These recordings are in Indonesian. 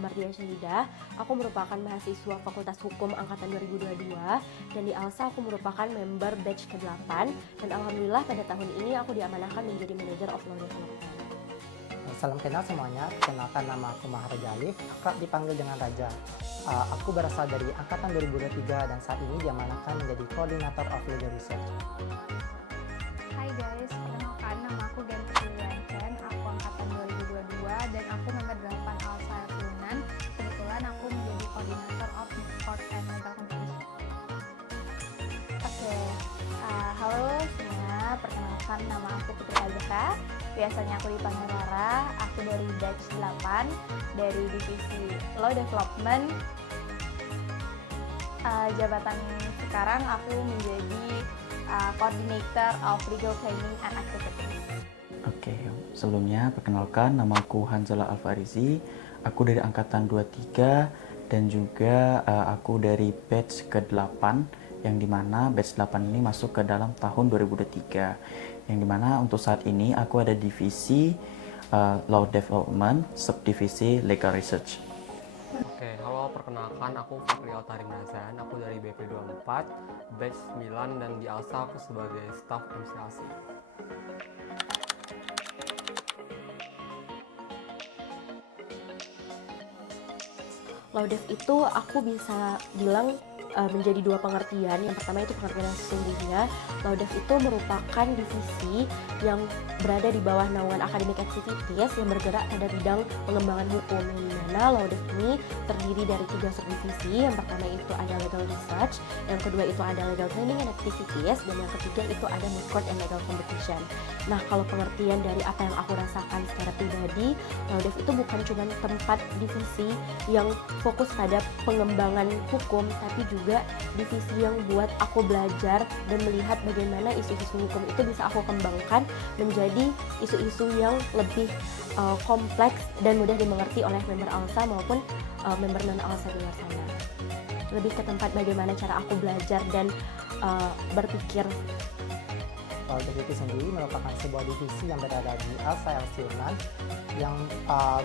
Mardian Syahidah. Aku merupakan mahasiswa Fakultas Hukum Angkatan 2022 dan di ALSA aku merupakan member batch ke-8 dan alhamdulillah pada tahun ini aku diamanahkan menjadi Manager of Law Development. Salam kenal semuanya, perkenalkan nama aku Maharaja Alif, akrab dipanggil dengan Raja. Aku berasal dari Angkatan 2023 dan saat ini diamanahkan menjadi Koordinator of Legal Research. Hai guys, perkenalkan nama aku Genti Yuliancen, aku Angkatan 2022 dan aku member 8 ALSA Lunan. Kebetulan aku menjadi Koordinator of Court and Legal Competition. Oke, halo semua, perkenalkan nama aku Putri Azhra. Biasanya aku dipanggil Rara, aku dari batch 8 dari divisi Law Development. Jabatan sekarang aku menjadi Coordinator of Legal Planning and Activities. Oke, sebelumnya perkenalkan nama aku Hanzalah Alfarizi, aku dari Angkatan 23 dan juga aku dari batch ke-8 yang dimana batch 8 ini masuk ke dalam tahun 2023 yang dimana untuk saat ini aku ada divisi Law Development, subdivisi Legal Research. Oke, halo, perkenalkan aku Fakri Altarim Nazan, aku dari BP24, batch 9 dan di ALSA aku sebagai staff MCLC. Law Dev itu aku bisa bilang menjadi dua pengertian. Yang pertama itu pengertian yang sesungguhnya. Law Dev itu merupakan divisi yang berada di bawah naungan academic activities yang bergerak pada bidang pengembangan hukum. Di mana Law Dev ini terdiri dari 3 subdivisi. Yang pertama itu ada Legal Research, yang kedua itu ada Legal Planning and Activities, dan yang ketiga itu ada Moot Court and Legal Competition. Nah, kalau pengertian dari apa yang aku rasakan secara pribadi, Law Dev itu bukan cuma tempat divisi yang fokus pada pengembangan hukum, tapi juga divisi yang buat aku belajar dan melihat bagaimana isu-isu hukum itu bisa aku kembangkan menjadi isu-isu yang lebih kompleks dan mudah dimengerti oleh member ALSA maupun member non-ALSA di luar sana. Lebih ke tempat bagaimana cara aku belajar dan berpikir. Law Dev itu sendiri merupakan sebuah divisi yang berada di ALSA LC Unan yang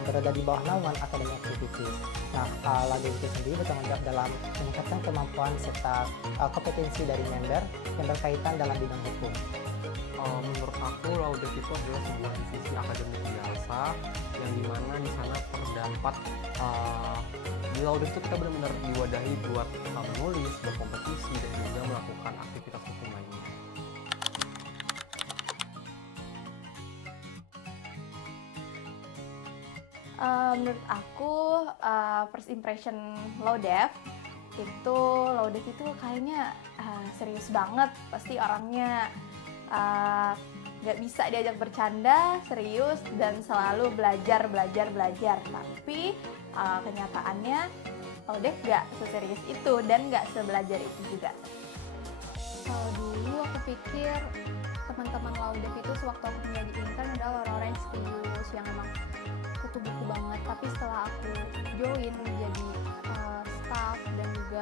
berada di bawah naungan Academic Activities. Nah, Law Dev itu sendiri bertanggung jawab dalam meningkatkan kemampuan serta kompetensi dari member yang berkaitan dalam bidang hukum. Menurut aku, Law Dev itu adalah sebuah divisi akademik di ALSA yang dimana di sana terdapat di Law Dev itu kita benar-benar diwadahi buat menulis, berkompetisi, dan juga melakukan aktivitas hukum lainnya. Menurut aku first impression Law Dev itu kayaknya serius banget, pasti orangnya nggak bisa diajak bercanda, serius dan selalu belajar. Tapi kenyataannya Law Dev nggak seserius itu dan nggak sebelajar itu juga. Kalau dulu aku pikir teman-teman Law Dev itu sewaktu aku menjadi intern adalah orang-orang yang serius, yang emang kutu buku banget. Tapi setelah aku join menjadi staff dan juga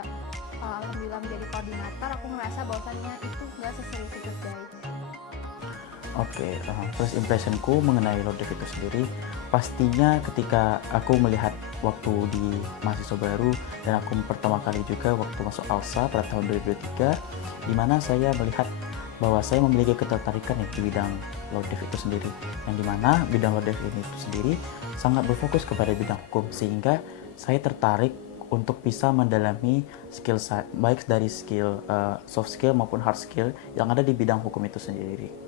alhamdulillah menjadi koordinator, aku ngerasa bahwasannya itu nggak seserius itu guys. Oke, first impressionku mengenai Law Dev itu sendiri pastinya ketika aku melihat waktu di mahasiswa baru dan aku pertama kali juga waktu masuk ALSA pada tahun 2023 di mana saya melihat bahwa saya memiliki ketertarikan di bidang Law Dev itu sendiri, yang dimana bidang Law Dev ini itu sendiri sangat berfokus kepada bidang hukum sehingga saya tertarik untuk bisa mendalami skill baik dari skill soft skill maupun hard skill yang ada di bidang hukum itu sendiri.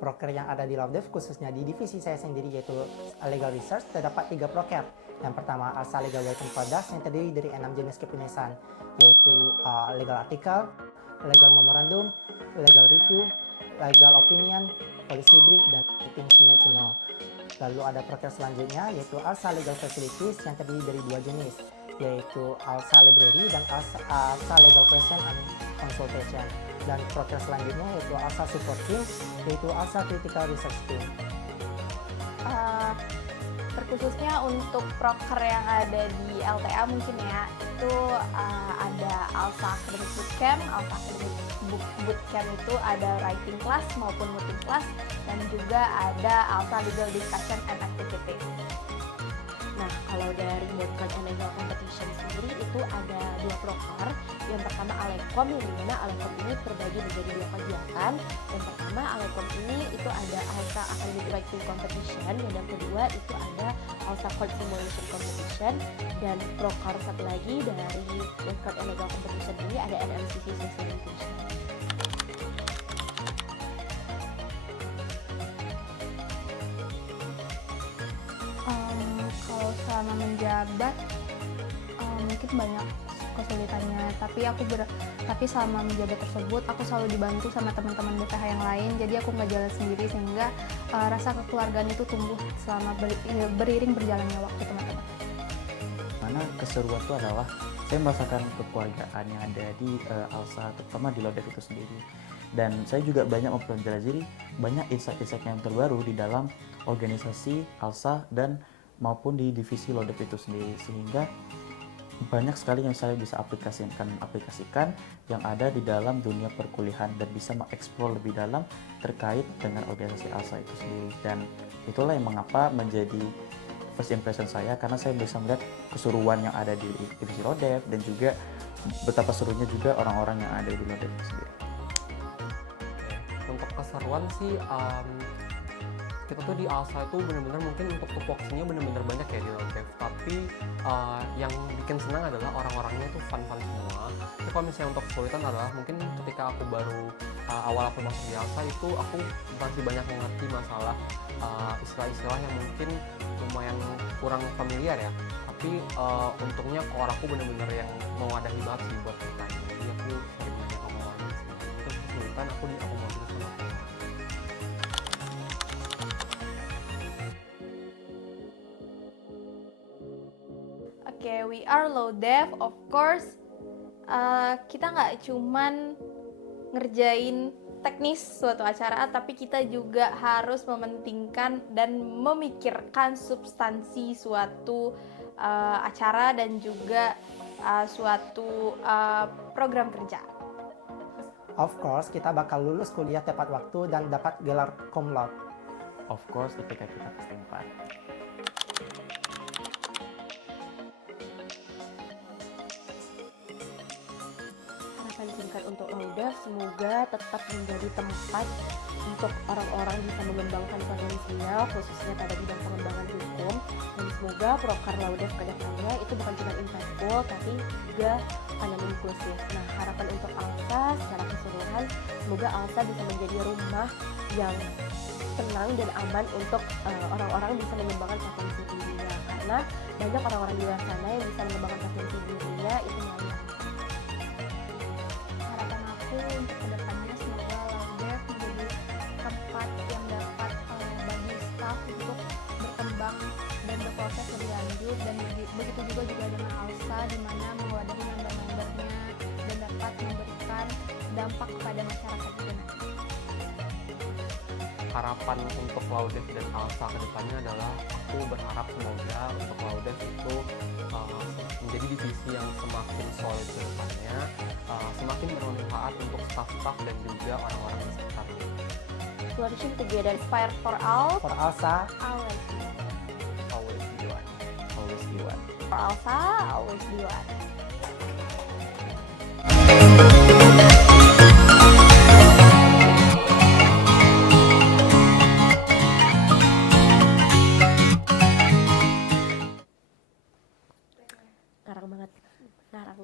Proker yang ada di Law Dev khususnya di divisi saya sendiri yaitu Legal Research terdapat 3 proker. Yang pertama ALSA Legal Writing Products yang terdiri dari 6 jenis kepenulisan yaitu Legal Article, Legal Memorandum, Legal Review, Legal Opinion, Policy Brief, dan Things You Need to Know. Lalu ada proker selanjutnya yaitu ALSA Legal Facilities yang terdiri dari 2 jenis yaitu ALSA Library dan ALSA Legal Question and Consultation. Dan proker selanjutnya yaitu ALSA Support Team yaitu ALSA Critical Research Team. Terkhususnya untuk proker yang ada di LTA mungkin ya, itu ada ALSA Academic Bootcamp. ALSA Academic Bootcamp itu ada writing class maupun writing class, dan juga ada ALSA Legal Discussion and Activities. Nah, kalau dari Bootcamp and Legal Competition sendiri itu ada 2 proker. Yang pertama Alekom, yang dimana Alekom ini terbagi menjadi 2 kegiatan. Yang pertama Alekom ini itu ada ALSA Academic Writing Competition, dan yang kedua itu ada ALSA Court Simulation Competition. Dan proker satu lagi dari Bootcamp and Legal Competition ini ada NMCC Socialization. Kalau selama menjabat mungkin banyak kesulitannya, tapi selama menjabat tersebut aku selalu dibantu sama teman-teman BPH yang lain, jadi aku nggak jalan sendiri, sehingga rasa kekeluargaan itu tumbuh selama beriring berjalannya waktu, teman-teman. Mana keseruan itu adalah saya merasakan kekeluargaan yang ada di ALSA, terutama di LODEF itu sendiri. Dan saya juga banyak mempelajari banyak insight-insight yang terbaru di dalam organisasi ALSA dan maupun di divisi LODEF itu sendiri, sehingga banyak sekali yang saya bisa aplikasikan yang ada di dalam dunia perkuliahan dan bisa mengeksplor lebih dalam terkait dengan organisasi ALSA itu sendiri. Dan itulah yang mengapa menjadi first impression saya, karena saya bisa melihat keseruan yang ada di divisi LODEF dan juga betapa serunya juga orang-orang yang ada di LODEF itu sendiri. Untuk keseruan sih, kita tuh di ALSA itu benar-benar mungkin untuk tupoksinya benar-benar banyak ya di LODEF, tapi yang bikin senang adalah orang-orangnya tuh fun-fun semua. Tapi kalau misalnya untuk kesulitan adalah mungkin ketika aku baru awal aku masuk di ALSA itu aku masih banyak mengerti masalah istilah-istilah yang mungkin lumayan kurang familiar ya, tapi untungnya core aku benar-benar yang mewadahi banget sih buat kita. Jadi aku sering nanya sama orang sih. Itu kesulitan aku diakomodir sama orang. Oke, we are LODEF, of course. Kita nggak cuman ngerjain teknis suatu acara, tapi kita juga harus mementingkan dan memikirkan substansi suatu acara dan juga suatu program kerja. Of course, kita bakal lulus kuliah tepat waktu dan dapat gelar cum laude. Of course, IPK kita pasti 4. Harapan singkat untuk LODEF, semoga tetap menjadi tempat untuk orang-orang bisa mengembangkan potensinya, khususnya pada bidang pengembangan hukum. Dan semoga proker LODEF ke depannya itu bukan cuma impactful, tapi juga panjang inklusif. Nah, harapan untuk ALSA secara keseluruhan, semoga ALSA bisa menjadi rumah yang tenang dan aman untuk orang-orang bisa mengembangkan potensi dirinya. Karena banyak orang-orang di luar sana yang bisa mengembangkan potensi dirinya itu melalui Harapan aku untuk kedepannya semoga LODEF menjadi tempat yang dapat bagi staff untuk berkembang dan berproses lebih lanjut, dan begitu juga dengan ALSA, di mana mewadahi member-membernya dan dapat memberikan dampak kepada masyarakat juga nanti. Harapan untuk LODEF dan ALSA ke depannya adalah aku berharap semoga untuk LODEF itu menjadi divisi yang semakin solid ke depannya, semakin bermanfaat untuk staff-staff dan juga orang-orang di sekitarnya. flourishing together. Inspire for all, For ALSA, always. Always be one. Always be one. For ALSA, always be one. Ngarang banget, ngarang.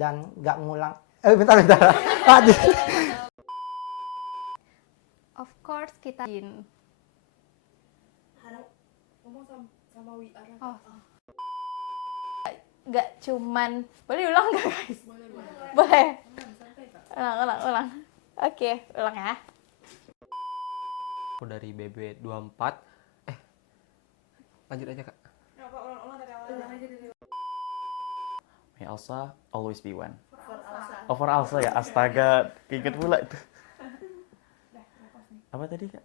dan nggak ngulang. Bentar. Aduh. Of course kita Nggak cuman, boleh ulang nggak guys? Boleh. Ulang. Oke, ulang ya. Aku dari BB24. Lanjut aja Kak. May ALSA always be one. For ALSA ya, astaga, ingat pula itu. Apa tadi Kak?